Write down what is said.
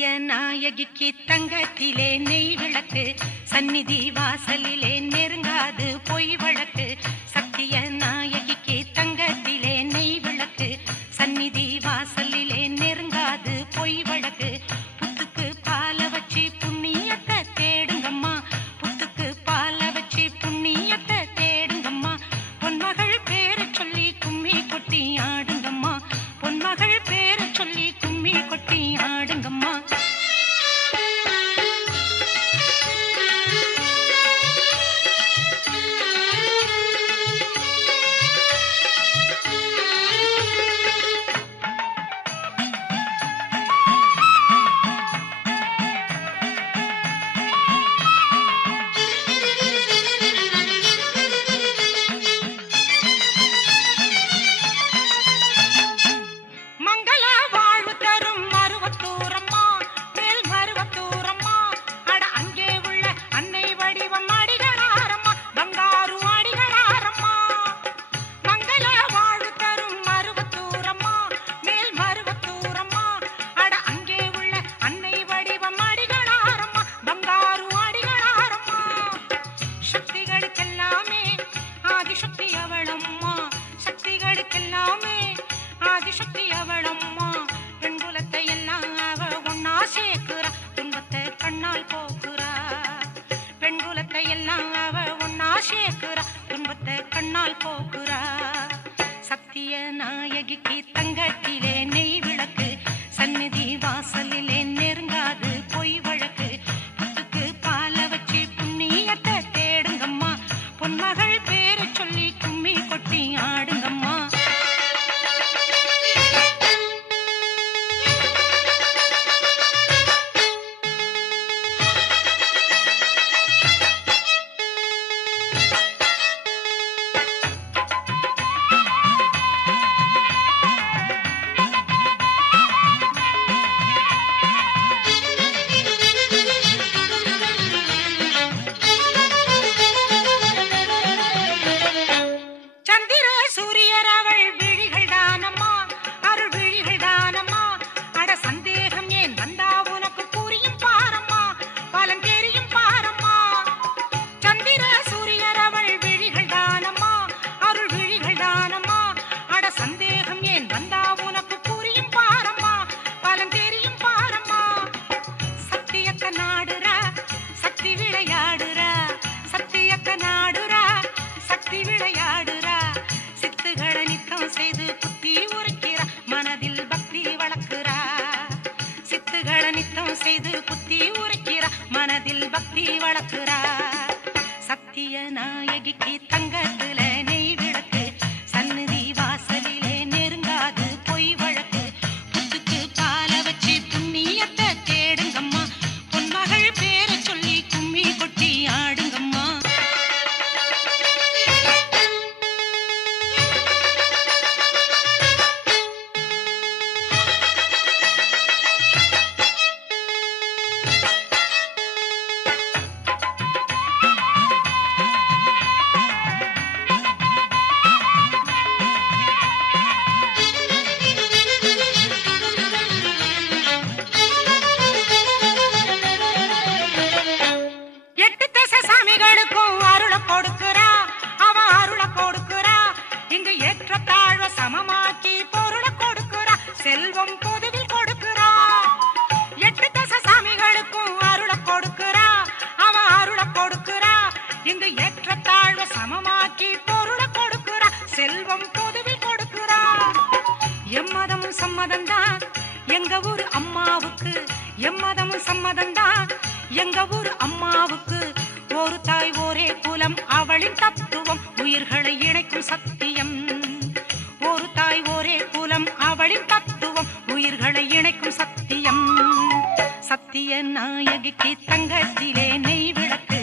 சத்திய நாயகிக்கு தங்கத்திலே நெய் விளக்கு, சந்நிதி வாசலிலே நெருங்காது பொய் வழக்கு. சத்திய நாயகிக்கு தங்கத்திலே நெய் விளக்கு, சந்நிதி வாசலிலே நெருங்காது பொய் வழக்கு. புத்துக்கு பால வச்சு புண்ணியத்தை தேடுங்கம்மா, புத்துக்கு பால வச்சு புண்ணியத்தை தேடுங்கம்மா. பொன்மகள் பேரை சொல்லி கும்மி கொட்டி ஆடுங்கம்மா, பொன்மகள் பேரை சொல்லி கும்மி கொட்டி ஆடுங்கம்மா. ஆதிசக்தி அவளம்மா, பெண்குலத்தை எல்லாம் அவ ஒன்னா சேர்க்கிறா, துன்பத்தை கண்ணால் போக்குறா. பெண்குலத்தை எல்லாம் அவ ஒன்னா சேர்க்கிறா, துன்பத்தை கண்ணால் போக்குறா. சத்திய நாயகிக்கு தங்கத்திலே நெய் விளக்கு, சந்நிதி வாசலிலே நெருங்காது பொய் வழக்கு. புத்துக்கு பால வச்சு புண்ணியத்தை தேடுங்கம்மா, பொன்மகள் பேரை சொல்லி கும்மி கொட்டி ஆடுங்கம்மா. செய்து புத்தி உரைக்கிறா, மனதில் பக்தி வளர்க்கிறா. சித்துகளை நித்தம் செய்து புத்தி உரைக்கிறா, மனதில் பக்தி வளர்க்கிறா. சத்திய நாயகிக்கு தங்கத்துல நெய் விளக்கு, சந்நிதி வாசலிலே நெருங்காது பொய் வழக்கு. புத்துக்கு பால வச்சு புண்ணியத்தை தேடுங்கம்மா, பொன்மகள் பேரை சொல்லி கும்மி கொட்டி ஆடுங்கம்மா. சமமாக்கி பொருளை கொடுக்கிறா, செல்வம் பொதுவில் கொடுக்கிறா. எட்டு தச சாமிகளுக்கும் அருளை கொடுக்கிறா, அவ அருளை கொடுக்கிறா. இங்கு ஏற்ற தாழ்வ சமமாக்கி பொருளை கொடுக்கிறா, செல்வம் பொதுவில் கொடுக்கிறா. எம்மதமும் சம்மதம்தான் எங்க ஊர் அம்மாவுக்கு, எம்மதமும் சம்மதம்தான் எங்க ஊர் அம்மாவுக்கு. ஒரு தாய் ஒரே குலம், அவளின் தத்துவம் உயிர்களை இணைக்கும் சத்தியம். ஒரு தாய் ஒரே குலம், அவளின் தத்துவம் உயிர்களை இணைக்கும் சத்தியம். சத்திய நாயகிக்கு தங்கத்திலே நெய் விளக்கு,